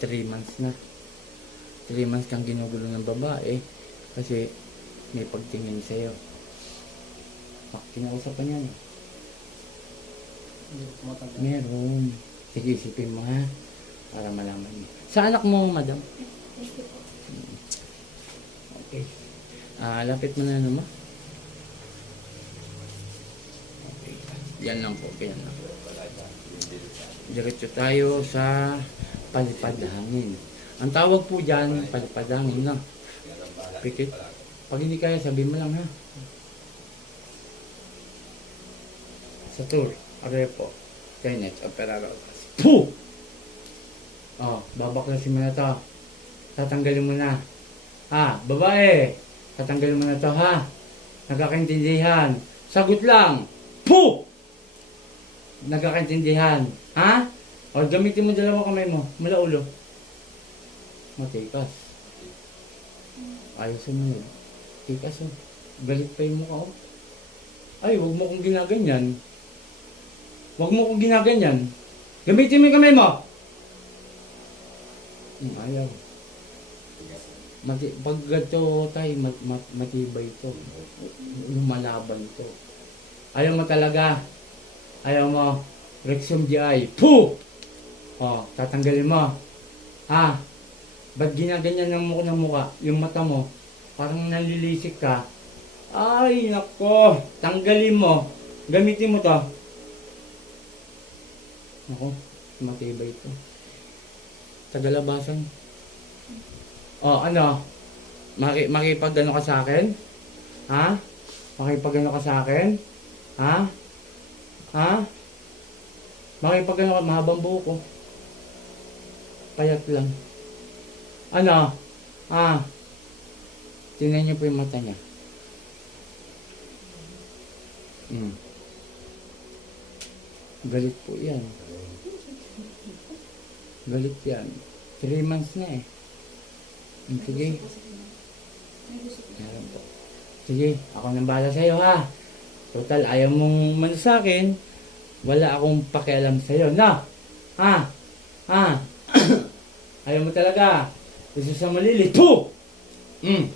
3 months na. 3 months kang ginugulo ng babae kasi may pagtingin sa'yo. Ah, ka niyan. Hindi ko tumatagal. Meron. Sige, isipin mo ha. Para malaman mo. Sa anak mo, madam? Okay. Ah, lapit mo na naman. Okay. Yan lang po. Yan lang. Diretso tayo sa palipad hangin. Ang tawag po dyan, palipad hangin na. Pikit. Pag hindi kaya, sabi mo lang ha. Sa tour, arepo, tenet, operaro. Puh! Oh, babaklasin mo na to. Tatanggalin mo na. Ha, babae, tatanggalin mo na to ha. Nagkakaintindihan. Sagot lang. Puh! Nagkakaintindihan. Ha? O, gamitin mo dalawa kamay mo. Mula ulo. Matikas. Ayaw sumunod. Tikas oh. Galit pa yung mukha oh. Ay, wag mo kong ginaganyan. Wag mo kong ginaganyan. Gamitin mo yung kamay mo. Hmm, ayaw. Mati, pag gato tayo, mat, mat, matibay to. Lumalaban to. Ayaw mo talaga. Ayaw mo. Rexum GI. Puh! Oh, tatanggalin mo. Ha? Ba't ginaganyan ng mukha ng mukha? Yung mata mo, parang nalilisik ka. Ay, nako. Tanggalin mo. Gamitin mo to. Nako, matibay to. Tagalabasan. Oh, ano? Maki makipag ano ka sa akin? Ha? Makipag ano ka sa akin? Ha? Ha? Makipag ano ka, mahabang buhok ko. Payat lang. Ano? Ah. Tingnan niyo po yung mata niya. Hmm. Galit po yan. Galit yan. Three months na eh. Hmm, Sige. Meron po. Sige, ako nang bahala sa'yo ha. Total, ayaw mong man sa akin. Wala akong pakialam sa'yo. Na! Ha? Ha? Mo talaga. Gusto sa malili. Tu! Hmm.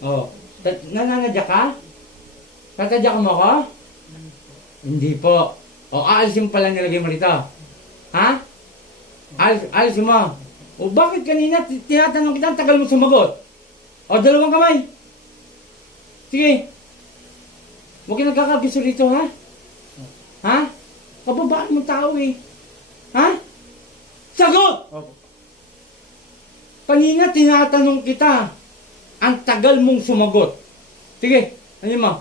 Oh. Ta- nananadya ka? Tatadya mo ako? Hindi po. O, aalisin pala nilagay mo rito. Ha? Alis, alisin mo. O, bakit kanina ti- tinatanong kita, ang tagal mo sumagot? O, dalawang kamay. Sige. Huwag ka nagkakabiso rito, ha? Ha? Kababaan mo tao eh. Ha? Sagot! Opo. Kanina tinatanong kita, ang tagal mong sumagot. Sige, ano mo?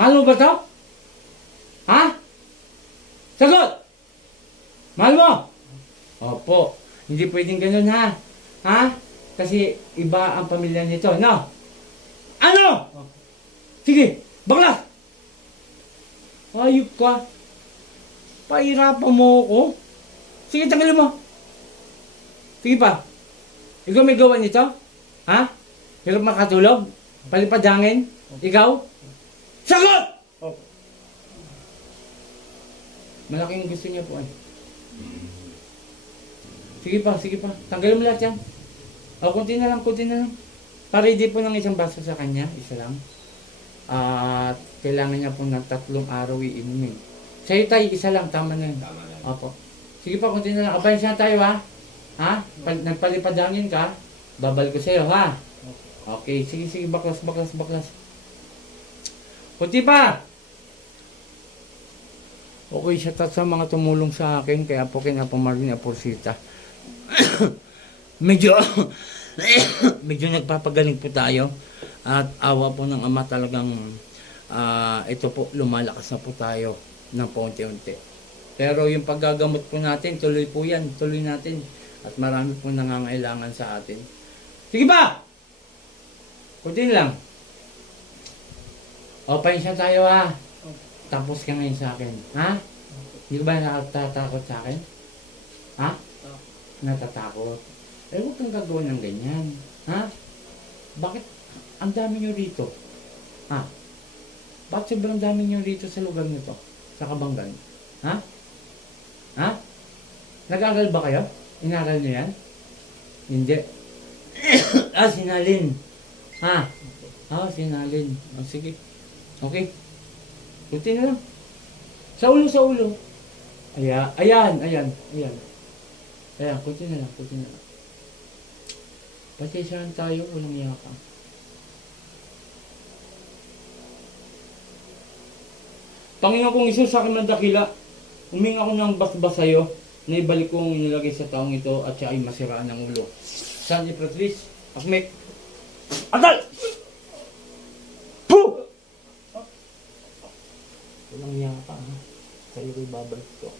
Mahal mo ba to? Ha? Sagot! Mahal mo? Opo. Hindi pwedeng ganun ha. Ha? Kasi iba ang pamilya nito, no? Ano? Sige, bakla! Ayop ka. Pahirapan mo ako. Sige, tanggalin mo. Sige pa. Ikaw may gawa nito? Ha? Hirap makatulog? Palipad hangin? Ikaw? Sagot! Opo. Malaking gusto niya po ay. Sige pa, sige pa. Tanggalin mo lahat yan. O, kunti na lang, kunti na lang. Para hindi po ng isang baso sa kanya, isa lang. At kailangan niya po ng tatlong araw iinumin. Sa'yo tayo, isa lang, tama na yun. Tama na. Opo. Sige pa, kunti na lang. Abayan siya tayo ha. Ha? Pal- nagpalipadangin ka, babal ko sa'yo ha. Okay, sige, sige, baklas, baklas, baklas. Kunti pa! Okay, siya tat sa mga tumulong sa akin, kaya po kina po Marlene Aporsita. medyo, medyo nagpapagaling po tayo. At awa po ng Ama talagang, ah, ito po, lumalakas na po tayo ng paunti-unti. Pero yung paggagamot po natin, tuloy po yan, tuloy natin. At marami po nangangailangan sa atin. Sige ba? Kunti lang. O, pahinsa tayo ha. Tapos ka ngayon sa akin. Ha? Hindi ba natatakot sa akin? Ha? Natatakot. Eh, huwag kang gagawa ng ganyan. Ha? Bakit ang dami nyo rito? Ha? Bakit sobrang dami nyo rito sa lugar nito? Sa Kabanggan? Ha? Ha? Nag-aaral ba kayo? Inaral nyo yan? Hindi. ah, sinalin. Ha? Ah, sinalin. Oh, sige. Okay. Kunti na lang. Sa ulo, sa ulo. Ayan, ayan, ayan, ayan. Ayan, kunti na lang, kunti na lang. Pasensyahan tayo, walang yaka. Panginoon kong Isus sa akin ng dakila, huminga ako ng basbas sa'yo na ibalik kong inilagay sa taong ito at siya ay masiraan ng ulo. Sandy Patrice, Akmek, Adal! Puh! Walang yaka ha. Sa'yo ko'y babalik ko.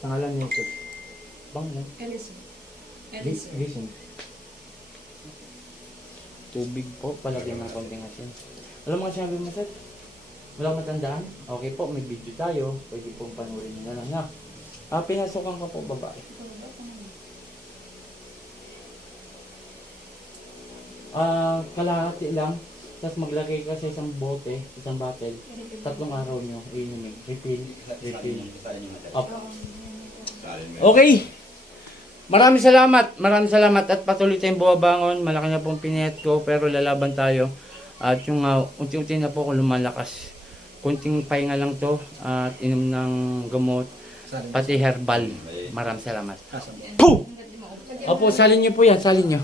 Pangalan niya ito. Bang lang. Ellison. Lis- Ellison. Listen. Tubig po, palagyan ng konting asin. Alam mo nga sinabi mo, sir? Walang matandaan? Okay po, may video tayo. Pwede pong panurin nyo na lang na. Ah, pinasukan ka po, babae. Ah, kalahati lang. Tapos maglagay ka sa isang bote, isang bottle. Tatlong araw nyo, inumin. Refill, refill. Up. Okay. Maraming salamat. Maraming salamat at patuloy tayong bumabangon. Malaki na pong pinayat ko pero lalaban tayo. At yung uh, unti-unti na po ako lumalakas. Kunting pahinga lang to at inom ng gamot pati herbal. Maraming salamat. Puh! Opo, salin niyo po yan, salin niyo.